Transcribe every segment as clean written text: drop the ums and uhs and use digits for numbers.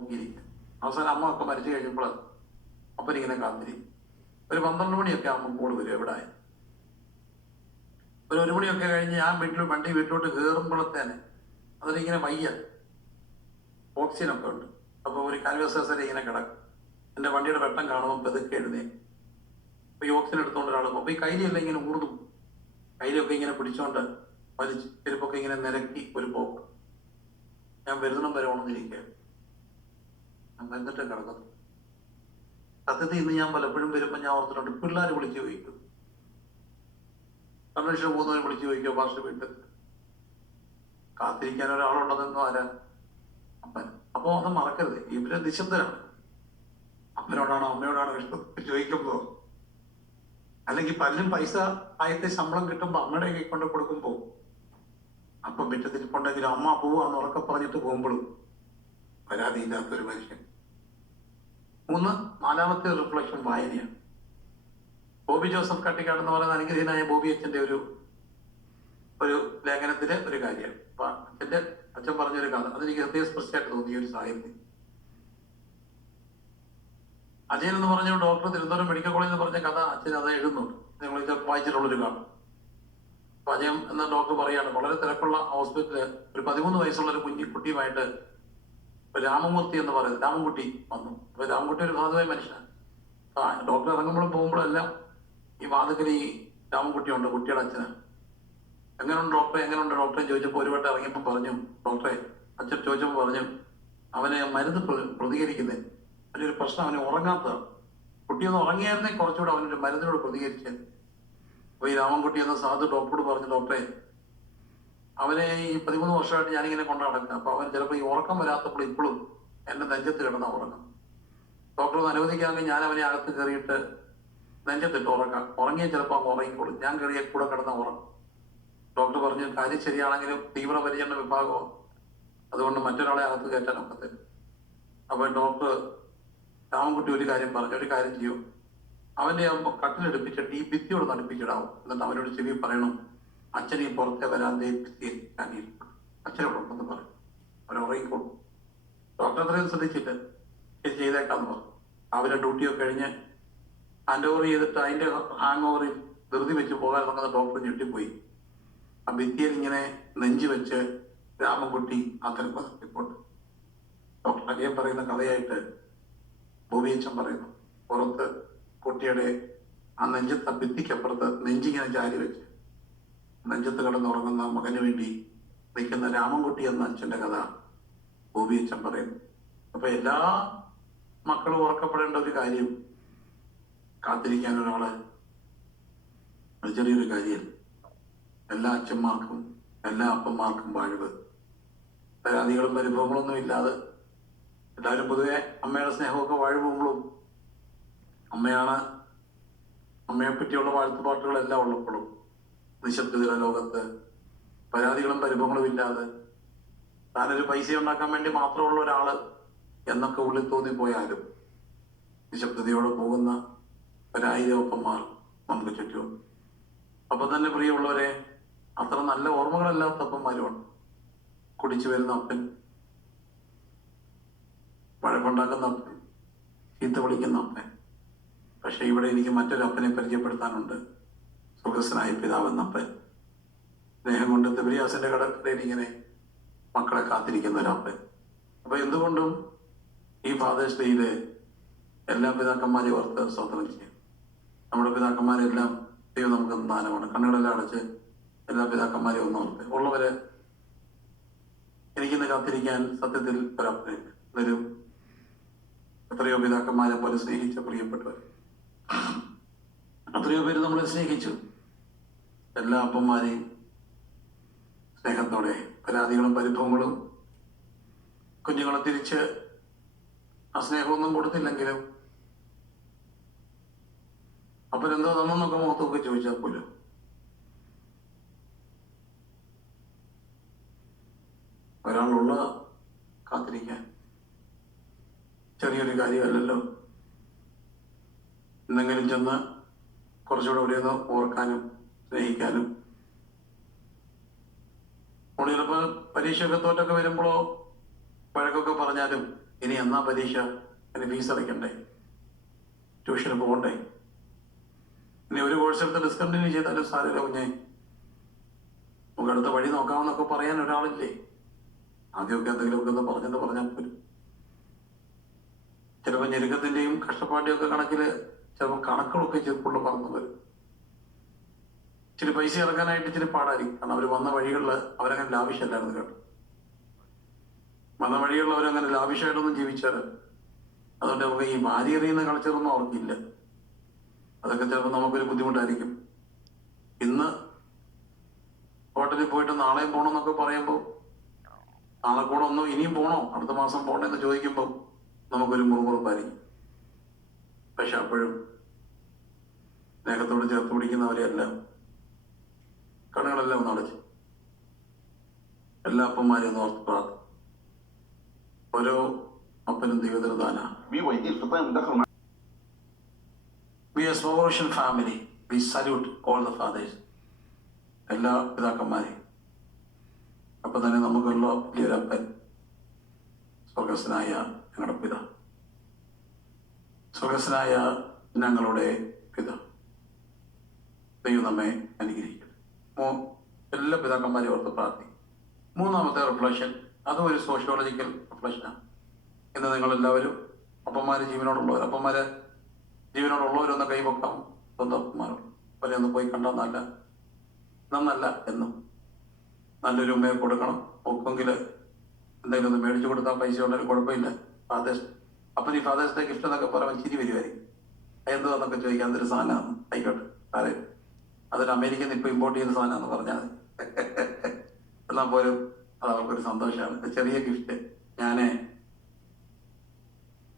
നോക്കിയിരിക്കും. അവസാനം അമ്മ ഒക്കെ മരിച്ചു കഴിഞ്ഞപ്പോൾ അപ്പനിങ്ങനെ കാത്തിരിക്കും. ഒരു 12 മണിയൊക്കെ ആകുമ്പോൾ കോള് വരും, എവിടെ ഒരു 1 മണിയൊക്കെ കഴിഞ്ഞ് ഞാൻ വീട്ടിലോട്ട് കയറുമ്പോഴത്തേനെ അതിലിങ്ങനെ വയ്യ, ഓക്സിജനൊക്കെ ഉണ്ട്. അപ്പോൾ ഒരു കാൻവസേഴ്സിൽ ഇങ്ങനെ കിടക്കും. എൻ്റെ വണ്ടിയുടെ വെട്ടം കാണുമ്പോൾ പെതുക്കെ എഴുന്നേക്കും. അപ്പോൾ ഈ ഓക്സിജൻ എടുത്തുകൊണ്ട് ഒരാൾ അപ്പോൾ ഈ കൈലിയെല്ലാം ഇങ്ങനെ ഊർന്നു, കൈലിയൊക്കെ ഇങ്ങനെ പിടിച്ചോണ്ട് വലിച്ച് ചെരുപ്പൊക്കെ ഇങ്ങനെ നിരക്കി ഒരു പോക്ക്. ഞാൻ വരുന്നിടം വരെ ഉണർന്നിരിക്കുക, ഞാൻ വന്നിട്ട് കിടക്കുന്നു. സത്യത്തിൽ ഇന്ന് ഞാൻ പലപ്പോഴും വരുമ്പോൾ ഞാൻ ഓർത്തിട്ടുണ്ട്, പിള്ളേർ വിളിച്ച് ചോദിക്കും, കൺവെൻഷൻ പോകുന്നവർ വിളിച്ച് ചോദിക്കോ പാസ്റ്റർ വീട്ടിൽ കാത്തിരിക്കാൻ ഒരാളുള്ളതെന്നോ ആരാ? അപ്പൻ. അപ്പോൾ അത് മറക്കരുത്, ഇവര് നിശബ്ദരാണ്. അപ്പനോടാണോ അമ്മയോടാണോ ഇഷ്ടം ചോദിക്കുമ്പോ, അല്ലെങ്കിൽ പലരും പൈസ ആയത്തെ ശമ്പളം കിട്ടുമ്പോൾ അമ്മയുടെ കൈ കൊണ്ട് കൊടുക്കുമ്പോൾ അപ്പം മിറ്റത്തിരിപ്പുണ്ടെങ്കിൽ അമ്മ പോവാന്ന് ഉറക്കെ പറഞ്ഞിട്ട് പോകുമ്പോഴും പരാതിയില്ലാത്തൊരു മനുഷ്യൻ. 3, 4-മത്തെ റിഫ്ലക്ഷൻ വായനയാണ്. ബോബി ജോസഫ് കട്ടിക്കാട് എന്ന് പറയുന്ന അനുഗ്രഹീനായ ബോബി അച്ഛൻ്റെ ഒരു ലേഖനത്തിലെ ഒരു കാര്യമാണ്. അപ്പൊ അച്ഛൻ പറഞ്ഞൊരു കഥ അതെനിക്ക് ഹൃദയസ്പർശിയായിട്ട് തോന്നിയ ഒരു സാഹിത്യം. അജയൻ എന്ന് പറഞ്ഞ ഡോക്ടർ തിരുവനന്തപുരം മെഡിക്കൽ കോളേജ് എന്ന് പറഞ്ഞ കഥ അച്ഛൻ അത് എഴുതുന്നുണ്ട്. നിങ്ങൾ വായിച്ചിട്ടുള്ളൊരു കാണും. അപ്പൊ അജയൻ എന്ന ഡോക്ടർ പറയാണ്, വളരെ തിരക്കുള്ള ഹോസ്പിറ്റലില് ഒരു 13 വയസ്സുള്ള ഒരു കുട്ടിയുമായിട്ട് രാമമൂർത്തി എന്ന് പറയുന്നത് രാമൻകുട്ടി വന്നു. അപ്പൊ രാമൻകുട്ടി ഒരു സാധുവായ മനുഷ്യനാണ്. ഡോക്ടർ ഇറങ്ങുമ്പോഴും പോകുമ്പോഴും എല്ലാം ഈ വാതിക്കൽ ഈ രാമൻകുട്ടി ഉണ്ട്, കുട്ടിയുടെ അച്ഛനാണ്. എങ്ങനെയുണ്ട് ഡോക്ടറെ ചോദിച്ചപ്പോൾ ഒരു വട്ടം ഇറങ്ങിയപ്പോൾ പറഞ്ഞു, ഡോക്ടറെ അച്ഛൻ ചോദിച്ചപ്പോൾ പറഞ്ഞു, അവനെ മരുന്ന് പ്രതികരിക്കുന്നത് അതിനൊരു പ്രശ്നം, അവനെ ഉറങ്ങാത്തതാണ്. കുട്ടിയൊന്ന് ഉറങ്ങിയായിരുന്നേ കുറച്ചുകൂടെ അവനൊരു മരുന്നിനോട് പ്രതികരിച്ചത്. അപ്പൊ ഈ രാമൻകുട്ടി എന്ന സാധു ഡോക്ടറോട് പറഞ്ഞു, ഡോക്ടറെ അവനെ ഈ 13 വർഷമായിട്ട് ഞാനിങ്ങനെ കൊണ്ടു നടക്കുക, അപ്പൊ അവൻ ചിലപ്പോൾ ഈ ഉറക്കം വരാത്തപ്പോൾ ഇപ്പോഴും എന്റെ നെഞ്ചത്ത് കിടന്ന ഉറങ്ങും. ഡോക്ടർ ഒന്ന് അനുവദിക്കാമെങ്കിൽ ഞാൻ അവനെ അകത്ത് കയറിയിട്ട് നെഞ്ചത്തിട്ട് ഉറങ്ങിയ ചിലപ്പോൾ അങ്ങ് ഉറങ്ങിക്കോളും, ഞാൻ കയറിയ കൂടെ കിടന്ന ഉറങ്ങും. ഡോക്ടർ പറഞ്ഞു, കാര്യം ശരിയാണെങ്കിലും തീവ്ര പരിചരണ വിഭാഗമോ, അതുകൊണ്ട് മറ്റൊരാളെ അകത്ത് കയറ്റാൻ ഒക്കത്തില്ല. അപ്പൊ ഡോക്ടർ രാമൻകുട്ടി ഒരു കാര്യം ചെയ്യൂ, അവന്റെ കട്ടിലെടുപ്പിച്ചിട്ട് ഈ ഭിത്തിയോട് നടുപ്പിച്ചിടാവും, എന്നിട്ട് അവനോട് ചെവി പറയണം, അച്ഛൻ ഈ പുറത്തെ വരാതെ ഭിത്തിയിൽ അച്ഛനോടൊക്കെന്ന് പറയും, അവൻ ഉറങ്ങിക്കോളും. ഡോക്ടർ അത്രയും ശ്രദ്ധിച്ചിട്ട് ഇത് ചെയ്തേക്കാന്ന് പറഞ്ഞു. അവരെ ഡ്യൂട്ടിയൊക്കെ കഴിഞ്ഞ് ഹാൻഡ് ഓവർ ചെയ്തിട്ട് അതിന്റെ ഹാങ് ഓവറിൽ ധൃതി വെച്ച് പോകാൻ തുടങ്ങുന്ന ഡോക്ടർ ഞെട്ടിപ്പോയി. ആ ഭിത്തിയിൽ ഇങ്ങനെ നെഞ്ചു വെച്ച് രാമൻകുട്ടി അത്തരം പതിപ്പോട്ട് ഡോക്ടർ അജയൻ പറയുന്ന കഥയായിട്ട് ബോബിയച്ചൻ പറയുന്നു. പുറത്ത് കുട്ടിയുടെ ആ നെഞ്ചത്ത് ഭിത്തിക്കപ്പുറത്ത് നെഞ്ചിങ്ങനെ ചാരി വെച്ച് നെഞ്ചത്ത് കിടന്നുറങ്ങുന്ന മകന് വേണ്ടി നിൽക്കുന്ന രാമൻകുട്ടി എന്ന അച്ഛൻ്റെ കഥ ബോബിയച്ചൻ പറയുന്നു. അപ്പൊ എല്ലാ മക്കളും ഉറക്കപ്പെടേണ്ട ഒരു കാര്യം കാത്തിരിക്കാൻ ഒരാള് ചെറിയൊരു കാര്യം. എല്ലാ അച്ഛന്മാർക്കും എല്ലാ അപ്പന്മാർക്കും വാഴ്വ്, പരാതികളും പരിഭവങ്ങളൊന്നും ഇല്ലാതെ എല്ലാവരും പൊതുവെ അമ്മയുടെ സ്നേഹമൊക്കെ വാഴ്വുമ്പോഴും അമ്മയെ പറ്റിയുള്ള വാഴ്ത്തുപാട്ടുകളെല്ലാം ഉള്ളപ്പോഴും നിശബ്ദതയുടെ ലോകത്ത് പരാതികളും പരിഭവങ്ങളും ഇല്ലാതെ താനൊരു പൈസ ഉണ്ടാക്കാൻ വേണ്ടി മാത്രമുള്ള ഒരാള് എന്നൊക്കെ ഉള്ളിൽ തോന്നിപ്പോയാലും നിശബ്ദതയോടെ പോകുന്ന 1000 ഒപ്പന്മാർ നമുക്ക് ചുറ്റുമുണ്ട്. അപ്പൊ തന്നെ പ്രിയമുള്ളവരെ, അത്ര നല്ല ഓർമ്മകളല്ലാത്ത അപ്പന്മാരുമാണ്. കുടിച്ചു വരുന്ന അപ്പൻ, വഴക്കുണ്ടാക്കുന്ന അപ്പൻ, ചീത്ത വിളിക്കുന്ന അപ്പൻ. പക്ഷെ ഇവിടെ എനിക്ക് മറ്റൊരു അപ്പനെ പരിചയപ്പെടുത്താനുണ്ട്, സുഖസ്നായ പിതാവെന്ന അപ്പൻ. സ്നേഹം കൊണ്ട് തിബിരിയാസിന്റെ കടക്കരയിൽ ഇങ്ങനെ മക്കളെ കാത്തിരിക്കുന്ന ഒരു അപ്പൻ. അപ്പൊ എന്തുകൊണ്ടും ഈ ഫാദേഴ്സ് ഡേയില് എല്ലാ പിതാക്കന്മാരെയും ഓർത്ത് സ്വന്തം ചെയ്യും. നമ്മുടെ പിതാക്കന്മാരെല്ലാം ദൈവം നമുക്ക് ദാനമാണ്. കണ്ണുകളെല്ലാം അടച്ച് എല്ലാ പിതാക്കന്മാരെയും ഒന്നോർത്ത് ഉള്ളവരെ എനിക്കിന്ന് കാത്തിരിക്കാൻ സത്യത്തിൽ ഒരപ്പനില്ല. എന്നൊരു എത്രയോ പിതാക്കന്മാരെ പോലെ സ്നേഹിച്ച പ്രിയപ്പെട്ടവർ, എത്രയോ പേര് നമ്മളെ സ്നേഹിച്ചു. എല്ലാ അപ്പന്മാരെയും സ്നേഹത്തോടെ, പരാതികളും പരിഭവങ്ങളും കുഞ്ഞുങ്ങളെ തിരിച്ച് ആ സ്നേഹമൊന്നും കൊടുത്തില്ലെങ്കിലും അപ്പനെന്തോ തന്നൊക്കെ മുഖത്തൊക്കെ ചോദിച്ചാൽ പോലും ഒരാളുള്ള കാത്തിരിക്കാൻ ചെറിയൊരു കാര്യമല്ലല്ലോ. എന്തെങ്കിലും ചെന്ന് കുറച്ചുകൂടെ എവിടെയൊന്ന് ഓർക്കാനും സ്നേഹിക്കാനും. ചിലപ്പോൾ പരീക്ഷയൊക്കെ തോറ്റൊക്കെ വരുമ്പോഴോ വഴക്കൊക്കെ പറഞ്ഞാലും ഇനി എന്നാ പരീക്ഷ, ഇനി ഫീസ് അടയ്ക്കണ്ടേ, ട്യൂഷന് പോകണ്ടേ, ഇനി ഒരു കോഴ്സ് എടുത്ത് ഡിസ്കണ്ടിന്യൂ ചെയ്താലും സാരമില്ല കുഞ്ഞെ, നമുക്ക് അടുത്ത വഴി നോക്കാമെന്നൊക്കെ പറയാൻ ഒരാളില്ലേ? ആദ്യമൊക്കെ എന്തെങ്കിലുമൊക്കെ ഒന്ന് പറഞ്ഞാൽ പോലും ചിലപ്പോൾ ഞെരുക്കത്തിന്റെയും കഷ്ടപ്പാടിയും ഒക്കെ കണക്കില് ചിലപ്പോൾ കണക്കുകളൊക്കെ ചെറുപ്പുള്ള പറഞ്ഞു വരും. ഇച്ചിരി പൈസ ഇറക്കാനായിട്ട് ഇച്ചിരി പാടായിരിക്കും. കാരണം അവർ വന്ന വഴികളിൽ അവരങ്ങനെ ലാവിഷല്ലായിരുന്നു കേട്ടോ. വന്ന വഴികളിൽ അവരങ്ങനെ ലാവിഷായിട്ടൊന്നും ജീവിച്ചാല് അതുകൊണ്ട് നമുക്ക് ഈ ഭാര്യ എറിയുന്ന കളിച്ചതൊന്നും അവർക്കില്ല. അതൊക്കെ ചിലപ്പോൾ നമുക്കൊരു ബുദ്ധിമുട്ടായിരിക്കും. ഇന്ന് ഹോട്ടലിൽ പോയിട്ട് നാളെയും പോകണമെന്നൊക്കെ പറയുമ്പോൾ നാളെ കൂടെ ഒന്നും ഇനിയും പോകണോ, അടുത്ത മാസം പോകണമെന്ന് ചോദിക്കുമ്പോൾ നമുക്കൊരു മുറുമുറുപ്പായിരിക്കും. പക്ഷെ അപ്പോഴും സ്നേഹത്തോട് ചേർത്ത് പിടിക്കുന്നവരെയെല്ലാം കണ്ണുകളെല്ലാം ഒന്ന് അടച്ച് എല്ലാ അപ്പന്മാരെയും ഒന്ന് ഓർത്ത് പ്രാർത്ഥിക്കും. ഓരോ അപ്പനും ദൈവത്തിന് ദാനാണ്. We as Revolution family, we salute all the fathers. എല്ലാ പിതാക്കന്മാരെയും. അപ്പൊ തന്നെ നമുക്കുള്ള വലിയൊരപ്പൻ സ്വർഗസ്വനായ ഞങ്ങളുടെ പിത, സ്വർഗസ്വനായ ഞങ്ങളുടെ പിത, ദൈവം നമ്മെ അനുഗ്രഹിക്കട്ടെ. എല്ലാ പിതാക്കന്മാരെയും ഓർത്ത് പ്രാർത്ഥിക്കും. മൂന്നാമത്തെ റിഫ്ലക്ഷൻ, അതും ഒരു സോഷ്യോളജിക്കൽ റിഫ്ലക്ഷനാണ്. ഇന്ന് നിങ്ങളെല്ലാവരും അപ്പന്മാര് ജീവനോടുള്ളവരൊന്ന് കൈവക്കാം. സ്വന്തം അപ്പന്മാരോട് അവരെ ഒന്ന് പോയി കണ്ടാൽ നന്നല്ല എന്നും നല്ലൊരു ഉമ്മയെ കൊടുക്കണം. ഒക്കെങ്കിൽ എന്തെങ്കിലും ഒന്ന് മേടിച്ചു കൊടുത്താൽ പൈസ ഉള്ളൊരു കുഴപ്പമില്ല. ഫാദേഴ്സ് അപ്പം ഈ ഫാദേഴ്സ് ഡേ ഗിഫ്റ്റ് എന്നൊക്കെ പറയുമ്പോൾ ചിരി വരുമായിരിക്കും. എന്തുവാന്നൊക്കെ ചോദിക്കാം. അതൊരു സാധനമാണ്, ആയിക്കോട്ടെ ആരെ, അതൊരു അമേരിക്കയിൽ നിന്ന് ഇപ്പൊ ഇമ്പോർട്ട് ചെയ്ത സാധനമാണെന്ന് പറഞ്ഞാൽ എന്നാൽ പോലും അത് അവർക്കൊരു സന്തോഷമാണ്. ചെറിയ ഗിഫ്റ്റ് ഞാൻ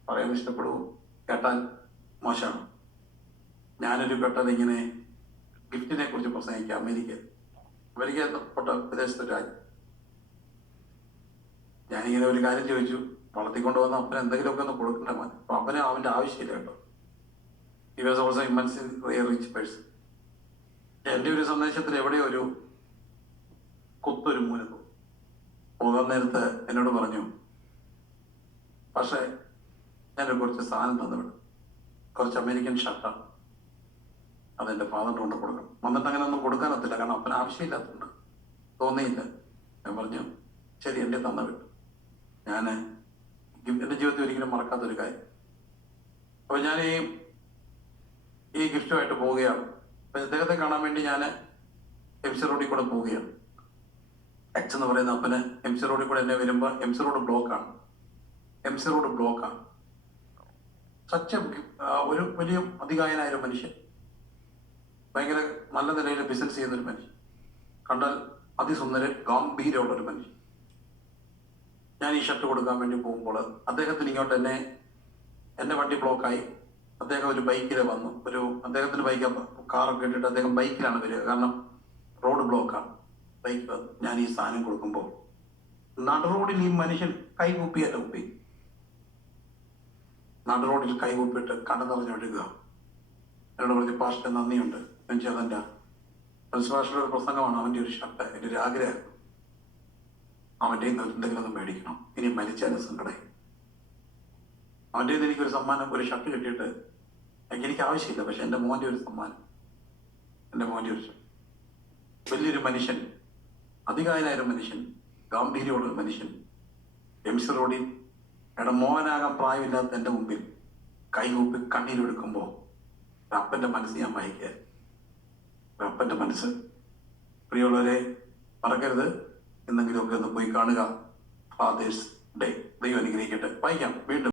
പറയാൻ ഇഷ്ടപ്പെടുവോ? കേട്ടാൽ മോശമാണ്. ഞാനൊരു പെട്ടെന്ന് ഇങ്ങനെ ഗിഫ്റ്റിനെ കുറിച്ച് പ്രസംഗിക്കാം. അമേരിക്ക എന്നപ്പെട്ട വിദേശത്തെ രാജ്യം. ഞാനിങ്ങനെ ഒരു കാര്യം ചോദിച്ചു. വളർത്തിക്കൊണ്ട് വന്ന അപ്പന് എന്തെങ്കിലുമൊക്കെ ഒന്ന് കൊടുക്കണ്ട മോൻ. അപ്പൊ അവന് അവന്റെ ആവശ്യമില്ല കേട്ടോ. He was also immensely rich person. എന്റെ ഒരു സന്ദേശത്തിൽ എവിടെയോ ഒരു കുത്തൊരു മൂലം പോകാൻ നേരത്ത് എന്നോട് പറഞ്ഞു, പക്ഷേ ഞാനൊരു കുറച്ച് സാധനം തന്നുവിടും, കുറച്ച് അമേരിക്കൻ ഷർട്ടാണ്, അതെന്റെ ഫാദറിന് കൊണ്ട് കൊടുക്കണം. വന്നിട്ട് അങ്ങനെ ഒന്നും കൊടുക്കാനൊത്തില്ല, കാരണം അപ്പന് ആവശ്യമില്ലാത്തതുകൊണ്ട് തോന്നിയില്ല. ഞാൻ പറഞ്ഞു ശരി, എന്റെ തന്നുവിട്ടു. ഞാൻ എന്റെ ജീവിതത്തിൽ ഒരിക്കലും മറക്കാത്തൊരു കാര്യം. അപ്പൊ ഞാൻ ഈ ഗിഫ്റ്റുമായിട്ട് പോവുകയാണ്. അപ്പൊ ഇദ്ദേഹത്തെ കാണാൻ വേണ്ടി ഞാൻ എം സി റോഡിൽ കൂടെ പോവുകയാണ്. എക്സ് എന്ന് പറയുന്ന അപ്പന് എം സി റോഡിൽ കൂടെ എന്നെ വരുമ്പോ എം സി റോഡ് ബ്ലോക്കാണ്. ഒരു വലിയ അധികായനായ ഒരു മനുഷ്യൻ, ഭയങ്കര നല്ല നിലയിൽ ബിസിനസ് ചെയ്യുന്നൊരു മനുഷ്യൻ, കണ്ടാൽ അതിസുന്ദരൻ ഗാംഭീര്യമുള്ള ഒരു മനുഷ്യൻ. ഞാൻ ഈ ഷർട്ട് കൊടുക്കാൻ വേണ്ടി പോകുമ്പോൾ അദ്ദേഹത്തിന് ഇങ്ങോട്ട് എന്റെ വണ്ടി ബ്ലോക്കായി. അദ്ദേഹം ഒരു ബൈക്കിൽ വന്നു. അദ്ദേഹത്തിന് കാറൊക്കെ ഇട്ടിട്ട് അദ്ദേഹം ബൈക്കിലാണ് വരിക, കാരണം റോഡ് ബ്ലോക്കാണ്. ബൈക്ക് വന്നു. ഞാൻ ഈ സാധനം കൊടുക്കുമ്പോൾ നടുറോഡിൽ ഈ മനുഷ്യൻ കൈകൂപ്പിയല്ല കുപ്പി, നടുറോഡിൽ കൈകൂപ്പിയിട്ട് കണ്ണു നിറഞ്ഞൊഴുകുക. എന്നോട് പറഞ്ഞ് പാസ്റ്റർ നന്ദിയുണ്ട്. എനിക്ക് അതെന്റെ പാസ്റ്ററുടെ ഒരു പ്രസംഗമാണ്. അവന്റെ ഒരു ഷർട്ട് എൻ്റെ ഒരു ആഗ്രഹമായിരുന്നു. അവൻ്റെ എന്തെങ്കിലും ഒന്ന് മേടിക്കണം, ഇനി മരിച്ചാലും സങ്കടം. അവൻ്റെ എനിക്കൊരു സമ്മാനം, ഒരു ഷർട്ട് കിട്ടിയിട്ട് എനിക്ക് ആവശ്യമില്ല, പക്ഷെ എൻ്റെ മോൻ്റെ ഒരു സമ്മാനം, എൻ്റെ മോൻ്റെ ഒരു ഷർട്ട്. വലിയൊരു മനുഷ്യൻ, അധികായനായൊരു മനുഷ്യൻ, ഗാംഭീര്യമുള്ളൊരു മനുഷ്യൻ എം സി റോഡിൽ മോഹനാകാൻ പ്രായമില്ലാത്ത എൻ്റെ മുമ്പിൽ കൈകൂപ്പി കണ്ണീരൊടുക്കുമ്പോൾ അപ്പൻ്റെ മനസ്സ് ഞാൻ വായിക്കുക. അപ്പൻ്റെ മനസ്സ്. പ്രിയമുള്ളവരെ, മറക്കരുത്, എന്തെങ്കിലുമൊക്കെ ഒന്ന് പോയി കാണുക. Father's Day. ദൈവം അനുഗ്രഹിക്കട്ടെ. വായിക്കാം വീണ്ടും.